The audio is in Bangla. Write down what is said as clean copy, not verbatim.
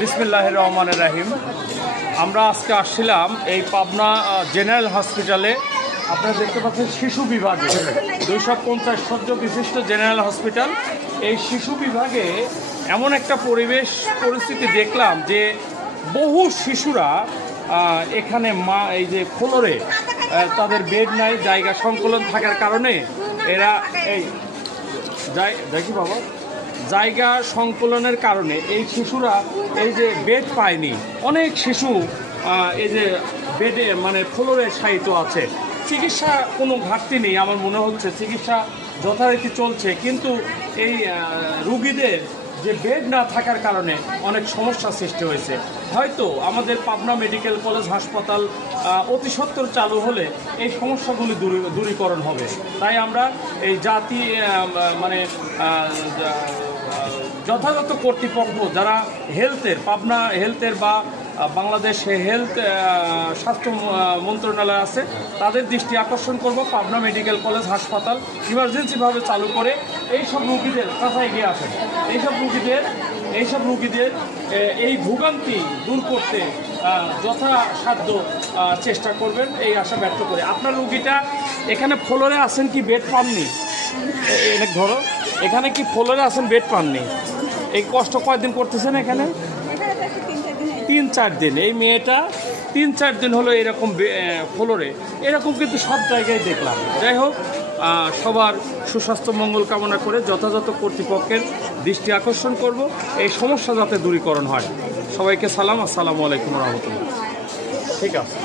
বিসমিল্লাহির রহমানির রহিম। আমরা আজকে আসছিলাম এই পাবনা জেনারেল হসপিটালে। আপনারা দেখতে পাচ্ছেন শিশু বিভাগে 250 শয্যা বিশিষ্ট জেনারেল হসপিটাল। এই শিশু বিভাগে এমন একটা পরিস্থিতি দেখলাম যে বহু শিশুরা এখানে এই যে ফ্লোরে তাদের বেড নাই, জায়গা সংকুলন থাকার কারণে এরা দেখি বাবা জায়গা সংকুলনের কারণে এই শিশুরা এই যে বেড পায়নি। অনেক শিশু এই যে বেডে মানে ফ্লোরে শায়িত আছে। চিকিৎসা কোনো ঘাটতি নেই আমার মনে হচ্ছে, চিকিৎসা যথারীতি চলছে, কিন্তু এই রুগীদের যে বেড না থাকার কারণে অনেক সমস্যা সৃষ্টি হয়েছে। হয়তো আমাদের পাবনা মেডিকেল কলেজ হাসপাতাল অতি সত্বর চালু হলে এই সমস্যাগুলি দূরীকরণ হবে। তাই আমরা এই মানে যথাযথ কর্তৃপক্ষ যারা হেলথের, পাবনা হেলথের বা বাংলাদেশ হেলথ স্বাস্থ্য মন্ত্রণালয় আছে, তাদের দৃষ্টি আকর্ষণ করব। পাবনা মেডিকেল কলেজ হাসপাতাল ইমার্জেন্সিভাবে চালু করে এইসব রুগীদের কাছায় গিয়ে আসেন, এইসব রুগীদের এই ভোগান্তি দূর করতে যথাসাধ্য চেষ্টা করবেন, এই আশা ব্যক্ত করে। আপনার রুগীটা এখানে ফ্লোরে আছেন কি বেড পাননি? ধরো এখানে কি ফ্লোরে আছেন, বেড পাননি? এই কষ্ট কয়দিন করতেছেন এখানে? 3-4 দিন। এই মেয়েটা 3-4 দিন হলো এরকম ফ্লোরে। এরকম কিন্তু সব জায়গায় দেখলাম। যাই হোক, সবার সুস্বাস্থ্য মঙ্গল কামনা করে যথাযথ কর্তৃপক্ষের দৃষ্টি আকর্ষণ করব, এই সমস্যা যাতে দূরীকরণ হয়। সবাইকে সালাম, আসসালামু আলাইকুম রহমতুল্লাহ। ঠিক আছে।